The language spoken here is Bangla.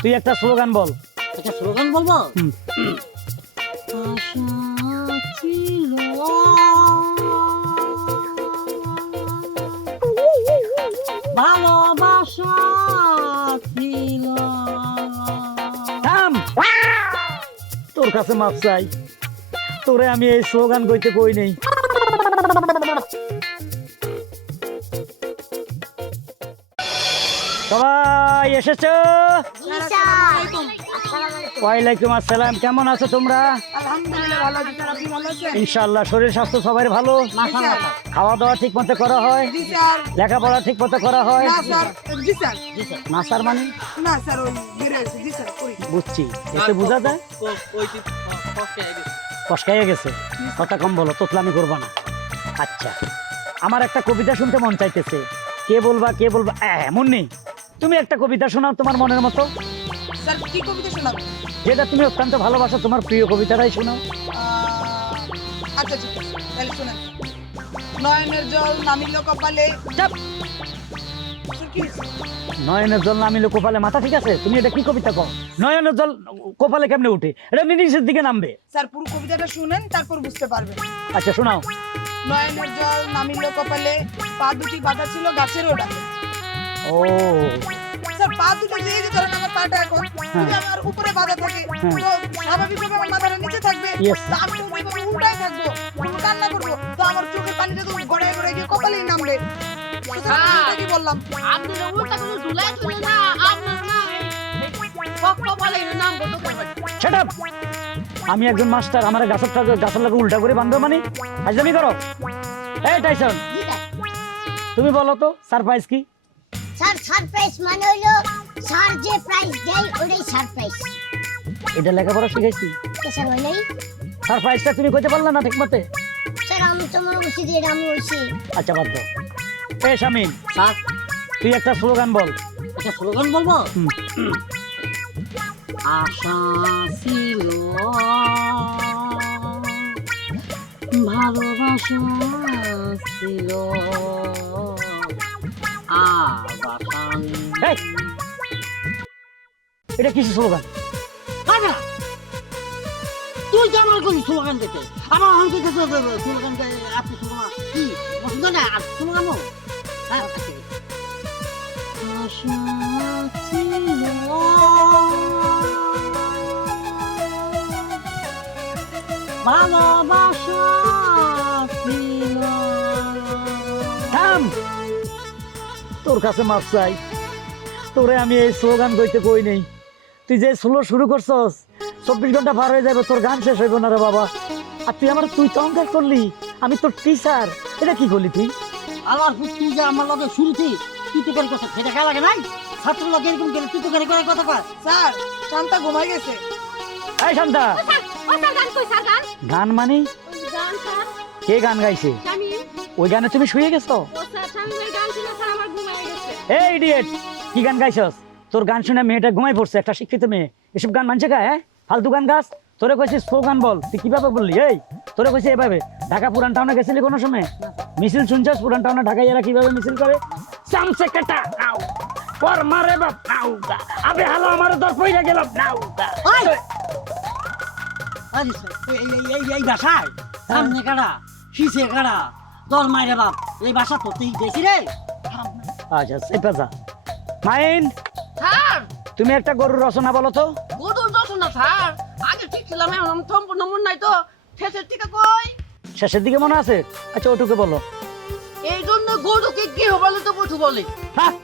তুই একটা স্লোগান বল। একটা স্লোগান বলবো? হুম। আশা ছিল ভালোবাসা ছিল। থাম, তোর কাছে মাপ চাই, তোরে আমি এই স্লোগান কইতে কই নেই। সবাই এসেছো? ওয়ালাইকুম আসসালাম। কেমন আছো তোমরা? আলহামদুলিল্লাহ ভালো আছি স্যার, আপনি ভালো আছেন? ইনশাআল্লাহ শরীর স্বাস্থ্য সবার ভালো। খাওয়া দাওয়া ঠিক মতো করা হয়, জি স্যার। লেখাপড়া ঠিক মতো করা হয়। না স্যার, জি স্যার। না স্যার মানে না স্যার, ওই বেড়ে আছে, জি স্যার, করি। বুঝছি, এতে বোঝা যায় কষ্টাইয়া গেছে। কথা কম বলো, তোতলামি করবা না। আচ্ছা, আমার একটা কবিতা শুনতে মন চাইতেছে। কে বলবা কে বলবা? মুন্নি, তুমি একটা কবিতা শোনাও তোমার মনের মতো, স্যার কি কবিতা শোনাবো? যেটা তুমি অত্যন্ত ভালোবাসো, তোমার প্রিয় কবিতাটাই শোনাও। আচ্ছা ঠিক আছে, তাহলে শোনেন। নয়নের জল নামিল কপালে। চাপ। স্যার, কি হয়েছে? নয়নের জল নামিল কপালে, মাথা ঠিক আছে? তুমি এটা কি কবিতা কও? নয়নের জল কপালে কেমনে উঠে? এটা নিচের দিকে নামবে। স্যার পুরো কবিতাটা শুনেন, তারপর বুঝতে পারবেন। আচ্ছা শোনাও। নয়নের জল নামিল কপালে, পা দুটি বাঁধা ছিল গাছেরও ডালে। ও স্যার পা দুটো দিয়ে যে ধরেন আমার পাটা এখন যদি আমার উপরে বাঁধা থাকে, তো স্বাভাবিকভাবে আমার মাথাটা নিচে থাকবে। Yes. তো আমি ওইভাবে উল্টায় থাকবো, আমি কান্না করবো, তো আমার চোখের পানিটা তো গড়ায় গড়ায় গিয়ে কপালেই নামবে। তো স্যার, আমি উল্টা কি বললাম? আপনি না উল্টা কোনো ঝুলাই তুলে না, আপনার না কপালে নাম বন্ধ করবেন। Shut up! আমি একজন মাস্টার, আমার গাছের লাগে উল্টা করে বান্ধব মানে হাজলামি করো? এই টাইসন, তুমি বলো তো সারপ্রাইজ কি? স্যার সারপ্রাইজ মানে হলো স্যার যে প্রাইজ দেয় ওটাই সারপ্রাইজ। এটা লেখাপড়া শিখাইছি। স্যার ওইটাই। সারপ্রাইজটা তুমি কইতে পারলে না ঠিক মতে? স্যার আমি তো মনে করছি যে এটা আমি বলছি। আচ্ছা বাদ দাও। এই শামিন, স্যার তুই একটা স্লোগান বল। একটা স্লোগান বলবো? হুম। আশা ছিল ভালোবাসা ছিল আবাসন। এই, এটা কিসের স্লোগান? কাজা তুই তো আমার কোন স্লোগান দিতে আমার অঙ্কে স্লোগান আপনি স্লোগান কি পছন্দ না আর স্লোগান হ্যাঁ আশা ছিল ভালোবাসা ছিল। থাম, তোর কাছে মাপ চাই, তোরে আমি এই স্লোগান কইতে কই নেই। তুই যে স্লো শুরু করছস, 24 ঘন্টা পার হয়ে যাবে, তোর গান শেষ হইব না রে বাবা। আর তুই আমার তুই তো অঙ্কার করলি, আমি তোর টিচার, এটা কি করলি তুই? আল্লাহর পুত্র যে আমার লগে শুরুতে তুই কথা সেটা খেলা লাগে নাই ছাত্র লগে এরকম গেলে তুই করে কথা কয়। স্যার শান্তা ঘুমাই গেছে। এই শান্তা, ও স্যার গান কই স্যার গান? গান মানে গান স্যার কে গান গাইছে? আমি ওই গানে তুমি শুয়ে গেছো? ও স্যার সামনে গান ছিল স্যার আমার ঘুমায় গেছে। এই ইডিয়েট, কি গান গাইছস? তোর গান শুনে মেয়েটা ঘুমাই পড়ছে, একটা শিক্ষিত মেয়ে। এসব গান মানছে গায়? হ্যাঁ, ফালতু গান গাছ। তোরে কইছিস স্লোগান বল, তুই কিভাবে বললি? এই তোরে কইছি এভাবে। ঢাকা পুরান টাউনে গেছিলি কোনো সময়? মিছিল শুনছস? পুরান টাউনে ঢাকায় এরা কিভাবে মিছিল করে? চামচে কাটা নাও পর মারে বাপ নাও গা, আবে হালো আমার দর পইরা গেল নাও গা। এই ভাষায় সামনে কাড়া শীষে কাড়া দল মাইরে বাপ এই ভাষা তো তুই দেখি রে। আচ্ছা সেটা যা। মাইন, স্যার তুমি একটা গরুর রচনা বলো তো। গরুর দোষ না স্যার, আগে ঠিক ছিলাম এখন সম্পূর্ণ মন নাই তো শেষের দিকে কই শেষের দিকে মনে আছে? আচ্ছা ওটুকে বলো। এই জন্য গরুকে কি বলে তো পশু বলে। হ্যাঁ,